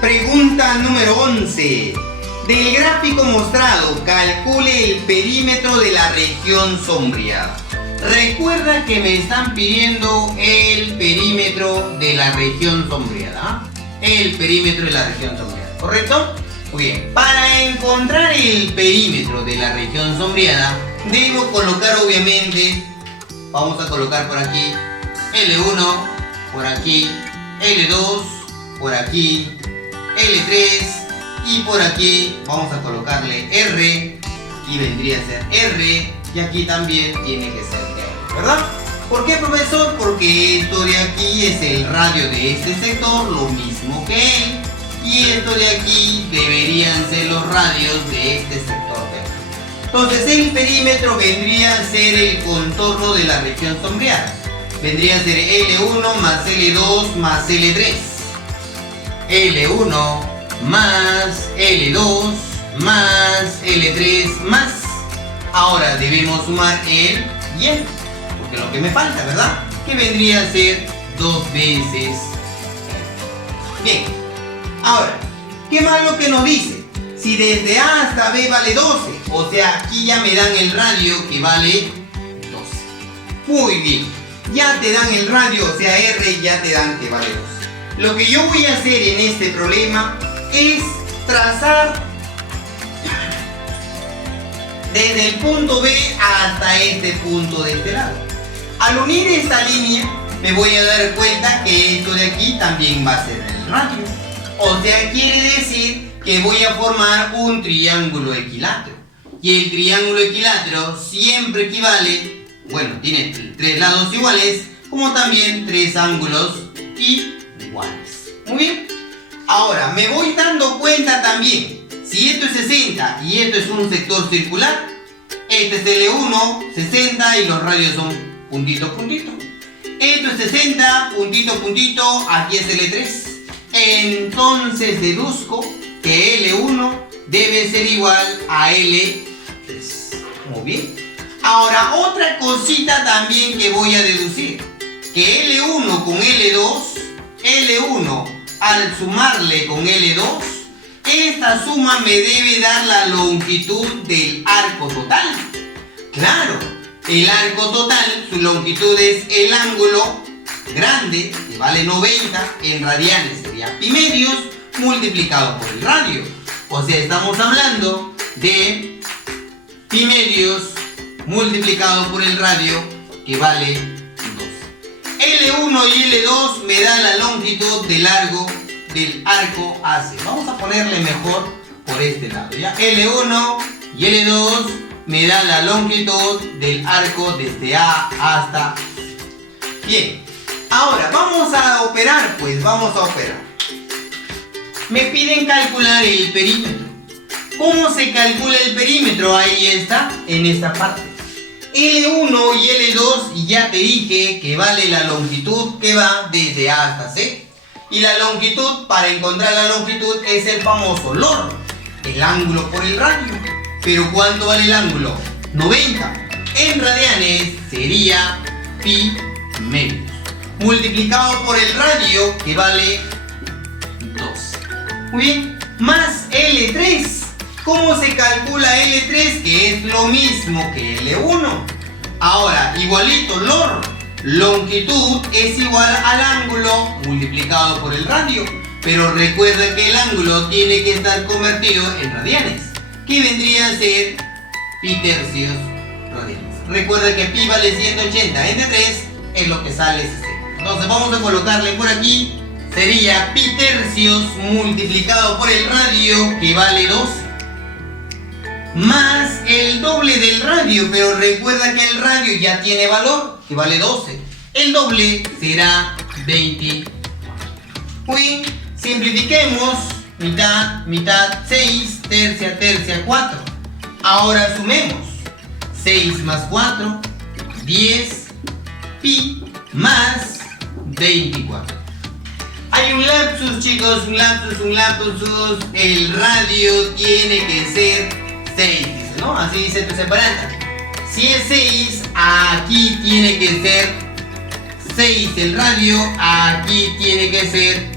Pregunta número 11. Del gráfico mostrado, calcule el perímetro de la región sombreada. Recuerda que me están pidiendo el perímetro de la región sombreada. El perímetro de la región sombreada, ¿correcto? Muy bien. Para encontrar el perímetro de la región sombreada, debo colocar obviamente, vamos a colocar por aquí L1, por aquí L2, por aquí L3 y por aquí vamos a colocarle R y vendría a ser R y aquí también tiene que ser R, ¿verdad? ¿Por qué, profesor? Porque esto de aquí es el radio de este sector, lo mismo que él, y esto de aquí deberían ser los radios de este sector de aquí. Entonces el perímetro vendría a ser el contorno de la región sombreada. Vendría a ser L1 más L2 más L3. L1 más L2 más L3 más. Ahora debemos sumar el y el, porque lo que me falta, ¿verdad? Que vendría a ser 2 veces. Bien. Ahora, ¿qué más lo que nos dice? Si desde A hasta B vale 12, o sea, aquí ya me dan el radio que vale 12. Muy bien. Ya te dan el radio, o sea, R ya te dan que vale 12. Lo que yo voy a hacer en este problema es trazar desde el punto B hasta este punto de este lado. Al unir esta línea me voy a dar cuenta que esto de aquí también va a ser el radio. O sea, quiere decir que voy a formar un triángulo equilátero. Y el triángulo equilátero siempre equivale, bueno, tiene 3 lados iguales, como también 3 ángulos iguales. Muy bien. Ahora, me voy dando cuenta también, si esto es 60 y esto es un sector circular, este es L1, 60 y los radios son puntito, puntito. Esto es 60, puntito, puntito, aquí es L3. Entonces deduzco que L1 debe ser igual a L3. Muy bien. Ahora, otra cosita también que voy a deducir, que L1 con L2, L1 al sumarle con L2, esta suma me debe dar la longitud del arco total. Claro, el arco total, su longitud es el ángulo grande, que vale 90, en radianes sería pi medios, multiplicado por el radio. O sea, estamos hablando de pi medios multiplicado por el radio, que vale 2. L1 y L2 me da la longitud del largo del arco AC. Vamos a ponerle mejor por este lado, ¿ya? L1 y L2 me da la longitud del arco desde A hasta C. Bien, ahora vamos a operar, pues vamos a operar. Me piden calcular el perímetro. ¿Cómo se calcula el perímetro? Ahí está, en esta parte. L1 y L2 ya te dije que vale la longitud que va desde A hasta C. Y la longitud, para encontrar la longitud, es el famoso LOR, el ángulo por el radio. Pero ¿cuánto vale el ángulo? 90. En radianes sería pi medios, multiplicado por el radio, que vale 2. Muy bien, más L3. ¿Cómo se calcula L3? Que es lo mismo que L1. Ahora, igualito LOR, longitud es igual al ángulo multiplicado por el radio. Pero recuerda que el ángulo tiene que estar convertido en radianes, que vendría a ser pi tercios radianes. Recuerda que pi vale 180 entre 3 es lo que sale 60. Entonces vamos a colocarle por aquí, sería pi tercios multiplicado por el radio, que vale 12. más el doble del radio, pero recuerda que el radio ya tiene valor, que vale 12. El doble será 20. Muy bien, simplifiquemos. Mitad, mitad, 6, tercia, tercia, 4. Ahora sumemos. 6 más 4, 10, pi más 24. Hay un lapsus, chicos, un lapsus. El radio tiene que ser 6, dice, ¿no? Así dice tu separata. Si es 6, aquí tiene que ser 6 el radio, aquí tiene que ser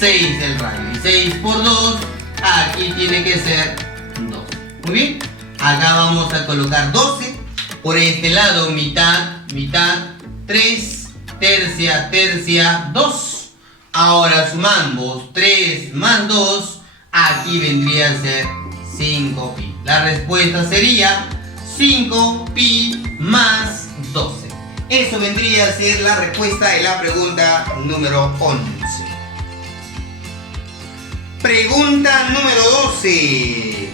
6 el radio. Y 6 por 2, aquí tiene que ser 2. Muy bien. Acá vamos a colocar 12. Por este lado, mitad, mitad, 3, tercia, tercia, 2. Ahora sumamos 3 más 2, aquí vendría a ser 5pi. La respuesta sería 5pi más 12. Eso vendría a ser la respuesta de la pregunta número 11. Pregunta número 12.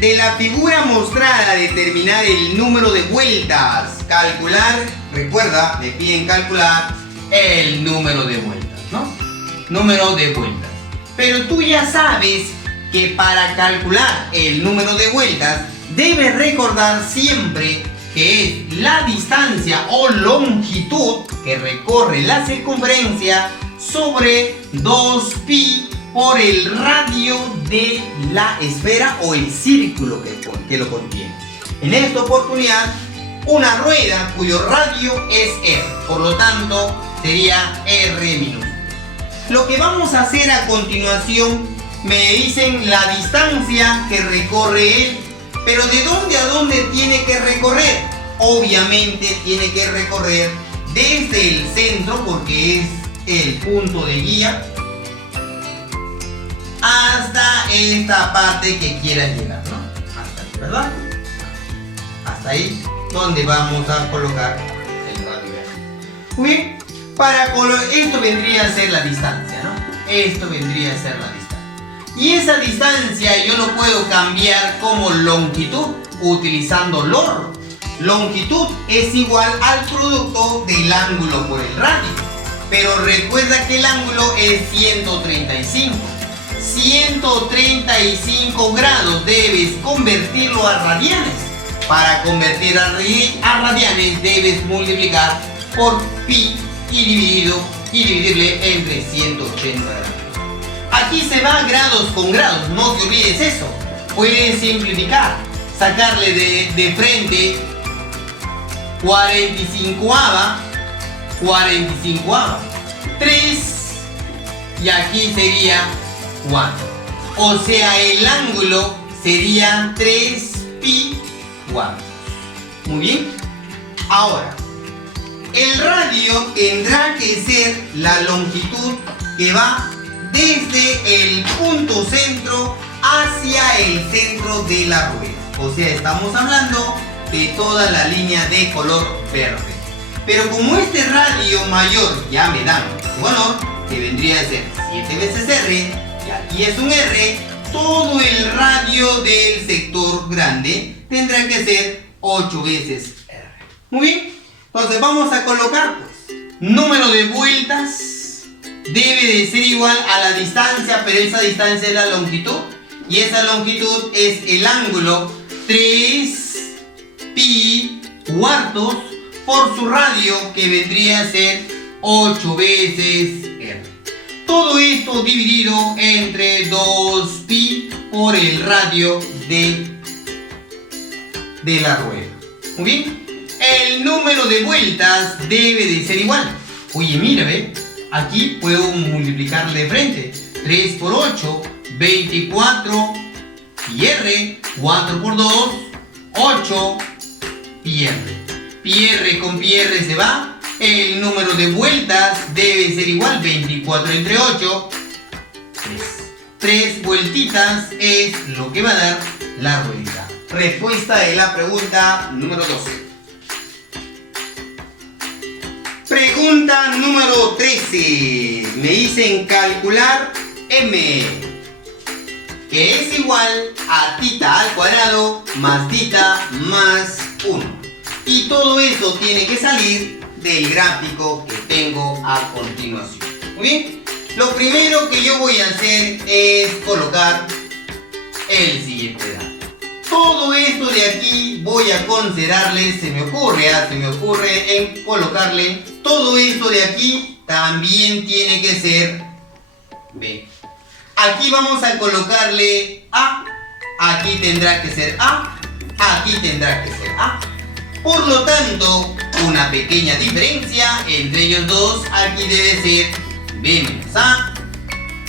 De la figura mostrada, determinar el número de vueltas. Calcular, recuerda, me piden calcular el número de vueltas, ¿no? Número de vueltas. Pero tú ya sabes que para calcular el número de vueltas debes recordar siempre que es la distancia o longitud que recorre la circunferencia sobre 2pi por el radio de la esfera o el círculo que lo contiene. En esta oportunidad, una rueda cuyo radio es r, por lo tanto sería r minúscula. Lo que vamos a hacer a continuación, me dicen la distancia que recorre él, pero ¿de dónde a dónde tiene que recorrer? Obviamente tiene que recorrer desde el centro, porque es el punto de guía, hasta esta parte que quieras llegar, ¿no? Hasta ahí, ¿verdad? Hasta ahí, donde vamos a colocar el radio. Muy bien. Esto vendría a ser la distancia, ¿no? Esto vendría a ser la distancia. Y esa distancia yo lo puedo cambiar como longitud utilizando LOR. Longitud es igual al producto del ángulo por el radio. Pero recuerda que el ángulo es 135. 135 grados debes convertirlo a radianes. Para convertir a radianes debes multiplicar por pi y dividirle entre 180 grados. Aquí se va grados con grados, no te olvides eso. Puedes simplificar, sacarle de frente 45ava, 3 y aquí sería 4. O sea, el ángulo sería 3pi cuartos. Muy bien. Ahora, el radio tendrá que ser la longitud que va desde el punto centro hacia el centro de la rueda. O sea, estamos hablando de toda la línea de color verde. Pero como este radio mayor ya me da su valor, que vendría a ser 7 veces R, y aquí es un R, todo el radio del sector grande tendrá que ser 8 veces R. Muy bien. Entonces vamos a colocar, pues, número de vueltas debe de ser igual a la distancia, pero esa distancia es la longitud. Y esa longitud es el ángulo 3pi cuartos por su radio, que vendría a ser 8 veces R. Todo esto dividido entre 2pi por el radio de la rueda. Muy bien. El número de vueltas debe de ser igual. Oye, mira, ve. Aquí puedo multiplicarle de frente. 3 por 8, 24 pi R. 4 por 2, 8 pi R. Pi R con pi R se va. El número de vueltas debe ser igual. 24 entre 8, 3. 3 vueltitas es lo que va a dar la ruedita. Respuesta de la pregunta número 12. Pregunta número 13. Me dicen calcular M. que es igual a tita al cuadrado más tita más 1. Y todo eso tiene que salir del gráfico que tengo a continuación. Muy bien. Lo primero que yo voy a hacer es colocar el siguiente dato. Todo esto de aquí voy a considerarle, se me ocurre en colocarle todo esto de aquí también tiene que ser B. Aquí vamos a colocarle A, aquí tendrá que ser A, aquí tendrá que ser A. Por lo tanto, una pequeña diferencia entre ellos dos, aquí debe ser B menos A,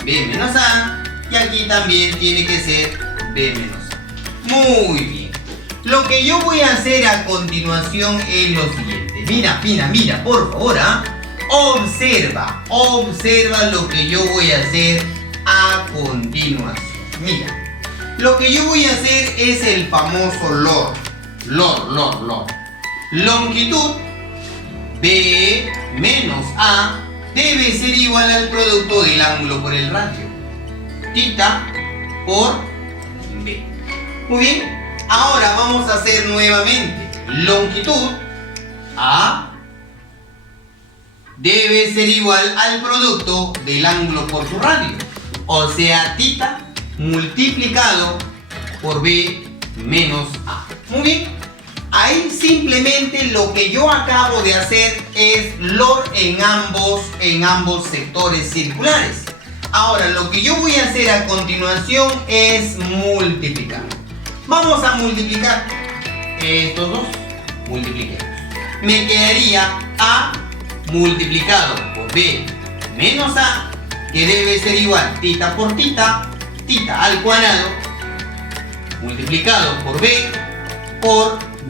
B menos A, y aquí también tiene que ser B menos A. Muy bien. Lo que yo voy a hacer a continuación es lo siguiente. Mira, por favor, ¿ah? Observa lo que yo voy a hacer a continuación. Mira, lo que yo voy a hacer es el famoso LOR. Longitud B menos A debe ser igual al producto del ángulo por el radio. Tita por B. Muy bien. Ahora vamos a hacer nuevamente. Longitud A debe ser igual al producto del ángulo por su radio. O sea, tita multiplicado por B menos A. Muy bien. Ahí simplemente lo que yo acabo de hacer es LOR en ambos sectores circulares. Ahora lo que yo voy a hacer a continuación es multiplicar. Vamos a multiplicar estos dos. Multipliquemos. Me quedaría A multiplicado por B menos A, que debe ser igual tita por tita, tita al cuadrado, multiplicado por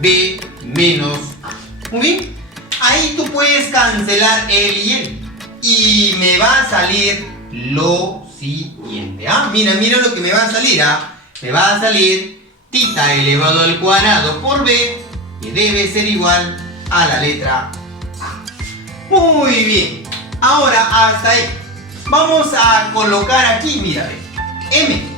B menos A. Muy bien. Ahí tú puedes cancelar el y el. Y me va a salir lo siguiente. Mira lo que me va a salir. Me va a salir tita elevado al cuadrado por B, que debe ser igual a la letra A. Muy bien. Ahora hasta ahí. Vamos a colocar aquí, mira, M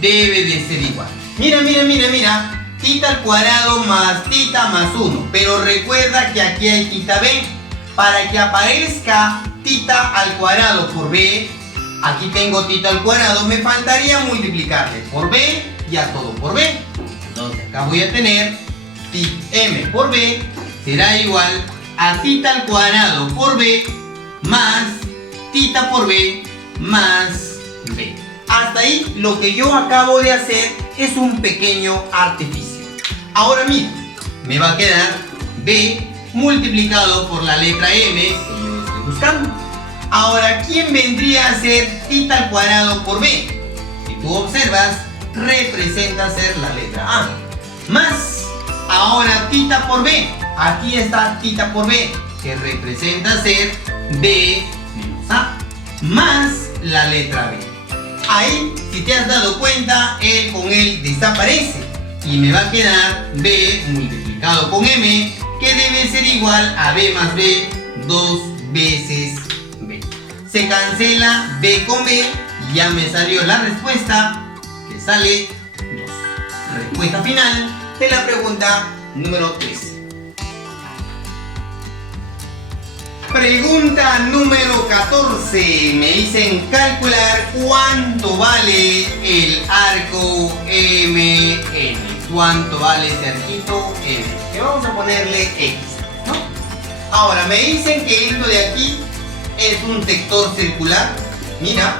debe de ser igual. Mira. Tita al cuadrado más tita más 1. Pero recuerda que aquí hay tita B. Para que aparezca tita al cuadrado por B, aquí tengo tita al cuadrado, me faltaría multiplicarle por B y a todo por B. Entonces acá voy a tener M por B será igual a tita al cuadrado por B más tita por B más B. Hasta ahí lo que yo acabo de hacer es un pequeño artificio. Ahora mira, me va a quedar B multiplicado por la letra M que yo estoy buscando. Ahora, ¿quién vendría a ser tita al cuadrado por B? Si tú observas, representa ser la letra A. Más, ahora tita por B. Aquí está tita por B, que representa ser B menos A. Más la letra B. Ahí, si te has dado cuenta, él con él desaparece. Y me va a quedar B multiplicado con M, que debe ser igual a B más B, 2 veces B. Se cancela B con B y ya me salió la respuesta, que sale 2. Respuesta final de la pregunta número 13. Pregunta número 14. Me dicen calcular cuánto vale el arco MN. ¿Cuánto vale este arquito M? Que vamos a ponerle X, ¿no? Ahora me dicen que esto de aquí es un sector circular. Mira,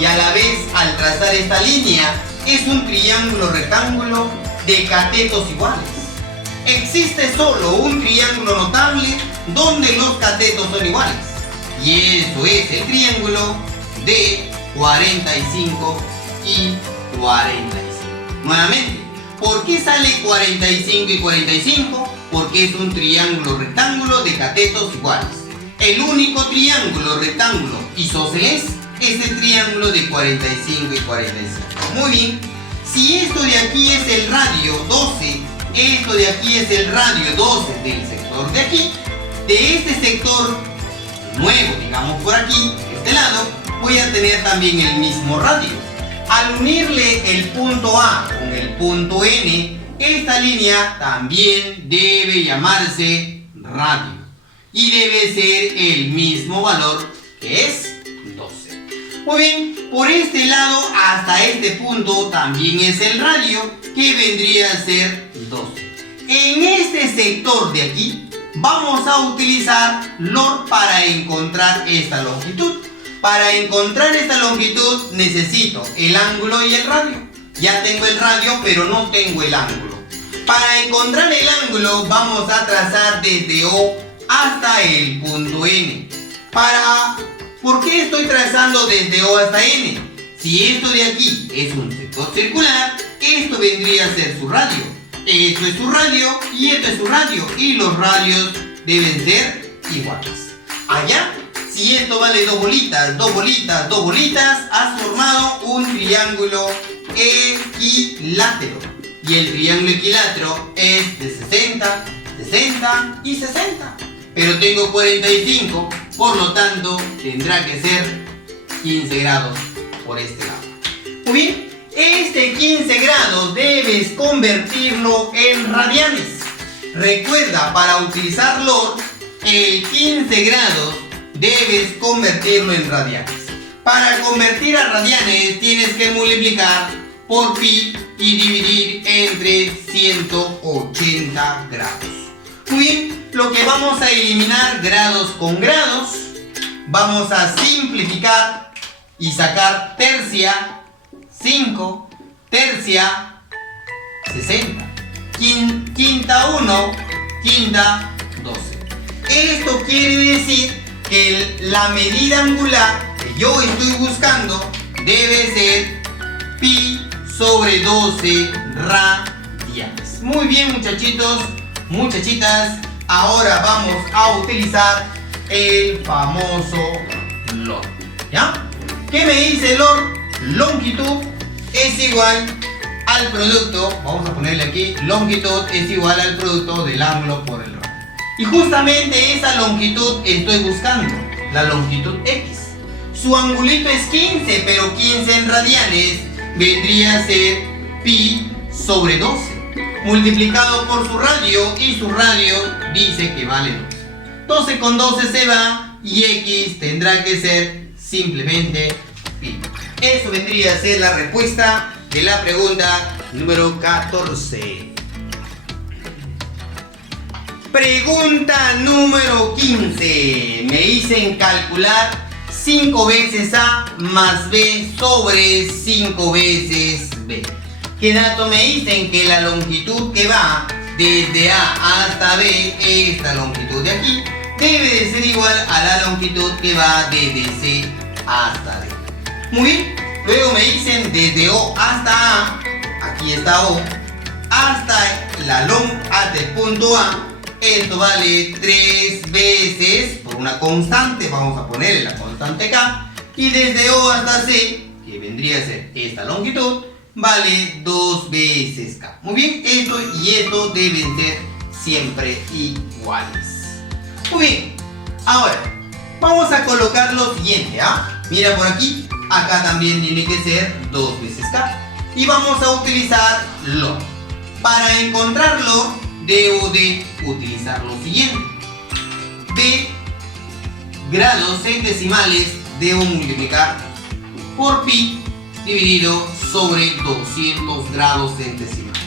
y a la vez al trazar esta línea es un triángulo rectángulo de catetos iguales. Existe solo un triángulo notable donde los catetos son iguales, y eso es el triángulo de 45 y 45. Nuevamente, ¿por qué sale 45 y 45? Porque es un triángulo rectángulo de catetos iguales. El único triángulo rectángulo isósceles es el triángulo de 45 y 45. Muy bien. Si esto de aquí es el radio 12, esto de aquí es el radio 12 del sector de aquí, de este sector nuevo, digamos por aquí, este lado, voy a tener también el mismo radio. Al unirle el punto A con el punto N, esta línea también debe llamarse radio y debe ser el mismo valor, que es 12. Muy bien, por este lado hasta este punto también es el radio, que vendría a ser 12. En este sector de aquí vamos a utilizar LOR para encontrar esta longitud. Para encontrar esta longitud necesito el ángulo y el radio. Ya tengo el radio, pero no tengo el ángulo. Para encontrar el ángulo vamos a trazar desde O hasta el punto N. ¿Por qué estoy trazando desde O hasta N? Si esto de aquí es un sector circular, esto vendría a ser su radio. Esto es su radio y esto es su radio. Y los radios deben ser iguales. Allá, si esto vale dos bolitas, has formado un triángulo equilátero. Y el triángulo equilátero es de 60, 60 y 60. Pero tengo 45, por lo tanto tendrá que ser 15 grados por este lado. Muy bien, este 15 grados debes convertirlo en radianes. Recuerda, para utilizar LOR, el 15 grados debes convertirlo en radianes. Para convertir a radianes tienes que multiplicar por pi y dividir entre 180 grados. Muy bien, lo que vamos a eliminar grados con grados, vamos a simplificar y sacar tercia 5, tercia 60, quinta 1, quinta 12. Esto quiere decir que la medida angular que yo estoy buscando debe ser pi sobre 12 radianes. Muy bien, muchachitos, muchachitas, ahora vamos a utilizar el famoso LOR. ¿Ya? ¿Qué me dice LOR? Longitud es igual al producto, vamos a ponerle aquí, longitud es igual al producto del ángulo por el radio. Y justamente esa longitud estoy buscando, la longitud X. Su angulito es 15, pero 15 en radianes vendría a ser pi sobre 12, multiplicado por su radio, y su radio dice que vale 12. 12 con 12 se va y X tendrá que ser simplemente pi. Eso vendría a ser la respuesta de la pregunta número 14. Pregunta número 15. Me dicen calcular 5 veces A más B sobre 5 veces B. ¿Qué dato me dicen? Que la longitud que va desde A hasta B, esta longitud de aquí, debe de ser igual a la longitud que va desde C hasta D. Muy bien, luego me dicen desde O hasta A, aquí está O, hasta hasta el punto A, esto vale 3 veces por una constante, vamos a ponerle la constante K, y desde O hasta C, que vendría a ser esta longitud, vale 2 veces K. Muy bien, esto y esto deben ser siempre iguales. Muy bien, ahora vamos a colocar lo siguiente, ¿ah? Mira por aquí, acá también tiene que ser 2 veces K. Y vamos a utilizar LOR. Para encontrarlo, debo de utilizar lo siguiente. B grados en decimales debo multiplicar por pi dividido sobre 200 grados en decimales.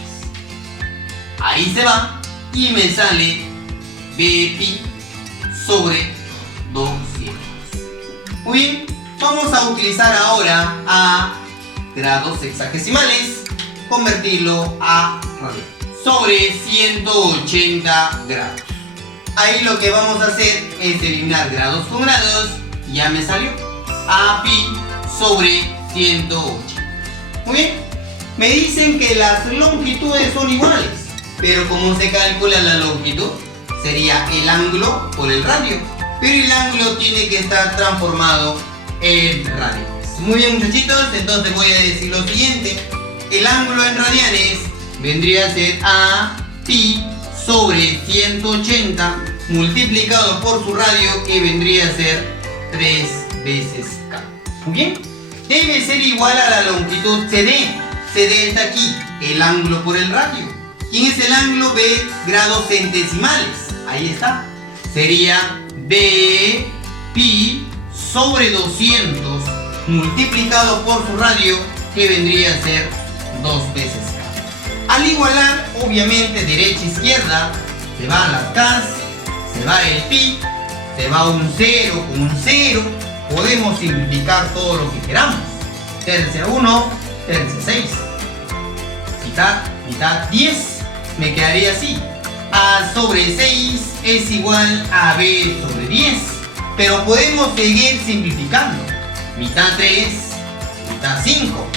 Ahí se va y me sale B pi sobre 200. Muy bien, vamos a utilizar ahora a grados hexagesimales, convertirlo a radianes sobre 180 grados. Ahí lo que vamos a hacer es eliminar grados con grados. Ya me salió a pi sobre 180. Muy bien, me dicen que las longitudes son iguales, pero ¿cómo se calcula la longitud? Sería el ángulo por el radio, pero el ángulo tiene que estar transformado en radianes. Muy bien, muchachitos, entonces voy a decir lo siguiente. El ángulo en radianes vendría a ser a pi sobre 180 multiplicado por su radio, que vendría a ser 3 veces K. Muy bien. Debe ser igual a la longitud CD. CD está aquí, el ángulo por el radio. ¿Quién es el ángulo? Ve grados centesimales. Ahí está. Sería B pi sobre 200 multiplicado por su radio, que vendría a ser 2 veces K. Al igualar, obviamente, derecha e izquierda, se van las K, se va el pi, se va un 0 con un 0. Podemos simplificar todo lo que queramos. Tercia 1, tercia 6. Mitad, mitad 10. Me quedaría así. A sobre 6 es igual a B sobre 10. Pero podemos seguir simplificando. Mitad 3, mitad 5.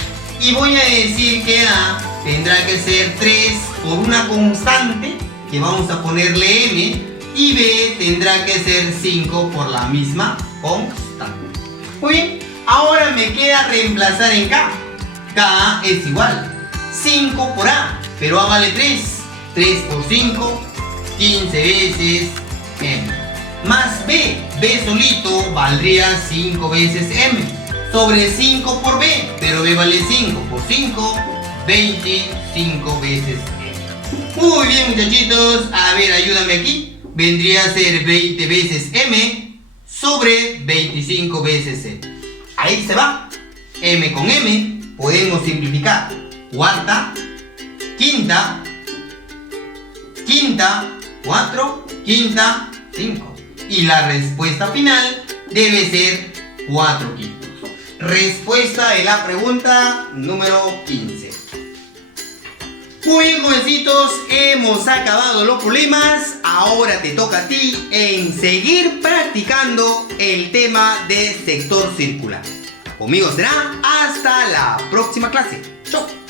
Y voy a decir que A tendrá que ser 3 por una constante, que vamos a ponerle M. Y B tendrá que ser 5 por la misma constante. Muy bien, ahora me queda reemplazar en K. K es igual 5 por A, pero A vale 3. 3 por 5, 15 veces M. Más B, B solito valdría 5 veces M. Sobre 5 por B, pero B vale 5 por 5, 25 veces M. Muy bien, muchachitos, a ver, ayúdame aquí. Vendría a ser 20 veces M sobre 25 veces M. Ahí se va. M con M podemos simplificar. Cuarta, quinta, quinta, 4, quinta, 5. Y la respuesta final debe ser 4 quintos. Respuesta de la pregunta número 15. Muy bien, jovencitos, hemos acabado los problemas. Ahora te toca a ti en seguir practicando el tema de sector circular. Conmigo será hasta la próxima clase. ¡Chau!